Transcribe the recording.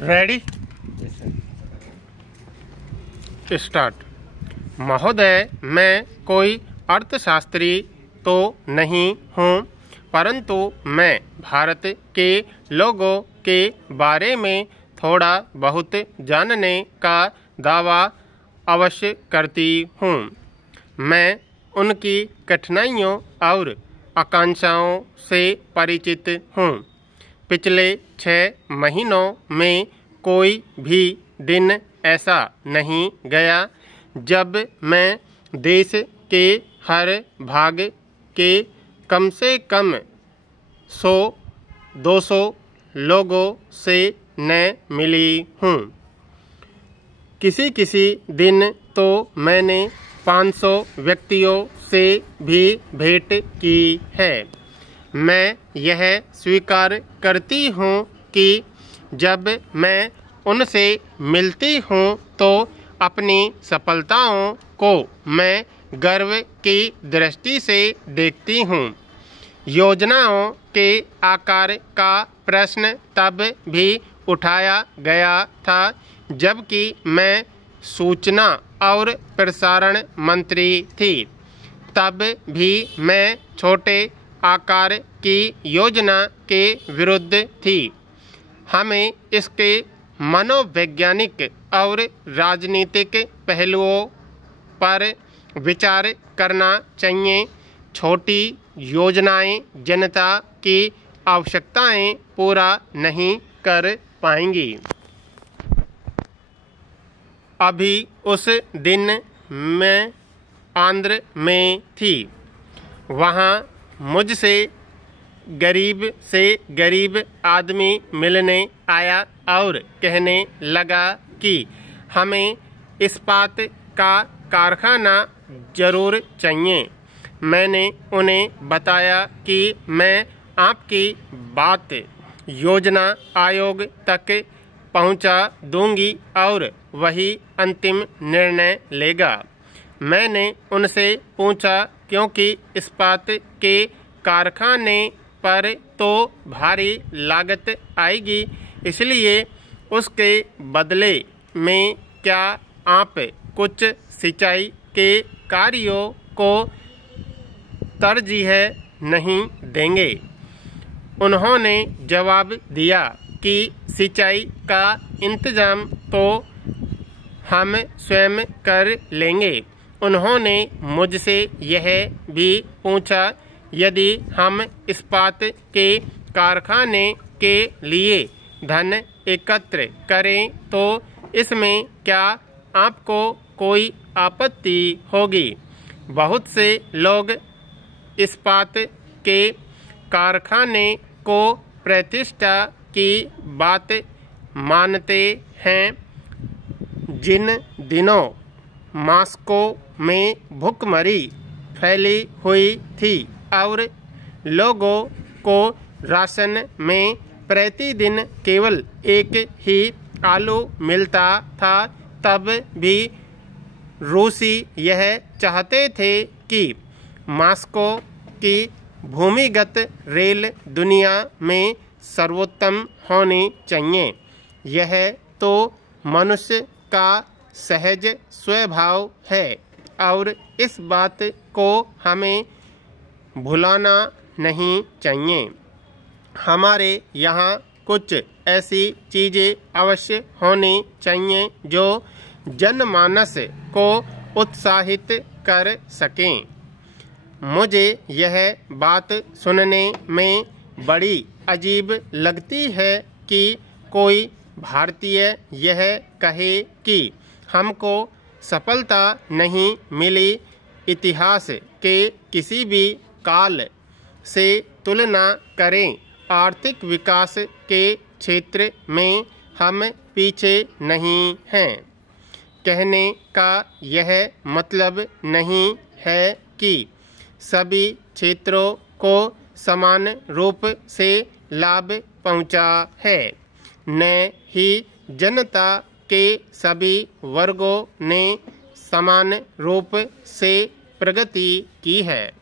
Ready start. महोदय, मैं कोई अर्थशास्त्री तो नहीं हूँ, परंतु मैं भारत के लोगों के बारे में थोड़ा बहुत जानने का दावा अवश्य करती हूँ। मैं उनकी कठिनाइयों और आकांक्षाओं से परिचित हूँ। पिछले 6 महीनों में कोई भी दिन ऐसा नहीं गया जब मैं देश के हर भाग के कम से कम 100-200 लोगों से न मिली हूँ। किसी दिन तो मैंने 500 व्यक्तियों से भी भेंट की है। मैं यह स्वीकार करती हूँ कि जब मैं उनसे मिलती हूँ तो अपनी सफलताओं को मैं गर्व की दृष्टि से देखती हूँ। योजनाओं के आकार का प्रश्न तब भी उठाया गया था जबकि मैं सूचना और प्रसारण मंत्री थी। तब भी मैं छोटे आकार की योजना के विरुद्ध थी। हमें इसके मनोवैज्ञानिक और राजनीतिक पहलुओं पर विचार करना चाहिए। छोटी योजनाएं जनता की आवश्यकताएं पूरा नहीं कर पाएंगी। अभी उस दिन मैं आंध्र में थी। वहाँ मुझसे गरीब आदमी मिलने आया और कहने लगा कि हमें इस्पात का कारखाना ज़रूर चाहिए। मैंने उन्हें बताया कि मैं आपकी बात योजना आयोग तक पहुंचा दूंगी और वही अंतिम निर्णय लेगा। मैंने उनसे पूछा क्योंकि इस्पात के कारखाने पर तो भारी लागत आएगी, इसलिए उसके बदले में क्या आप कुछ सिंचाई के कार्यों को तरजीह नहीं देंगे? उन्होंने जवाब दिया कि सिंचाई का इंतजाम तो हम स्वयं कर लेंगे। उन्होंने मुझसे यह भी पूछा यदि हम इस्पात के कारखाने के लिए धन एकत्र करें तो इसमें क्या आपको कोई आपत्ति होगी? बहुत से लोग इस्पात के कारखाने को प्रतिष्ठा की बात मानते हैं। जिन दिनों मॉस्को में भूखमरी फैली हुई थी और लोगों को राशन में प्रतिदिन केवल एक ही आलू मिलता था, तब भी रूसी यह चाहते थे कि मॉस्को की भूमिगत रेल दुनिया में सर्वोत्तम होनी चाहिए। यह तो मनुष्य का सहज स्वभाव है और इस बात को हमें भुलाना नहीं चाहिए। हमारे यहाँ कुछ ऐसी चीज़ें अवश्य होनी चाहिए जो जनमानस को उत्साहित कर सकें। मुझे यह बात सुनने में बड़ी अजीब लगती है कि कोई भारतीय यह कहे कि हमको सफलता नहीं मिली। इतिहास के किसी भी काल से तुलना करें, आर्थिक विकास के क्षेत्र में हम पीछे नहीं हैं। कहने का यह मतलब नहीं है कि सभी क्षेत्रों को समान रूप से लाभ पहुंचा है, न ही जनता के सभी वर्गों ने समान रूप से प्रगति की है।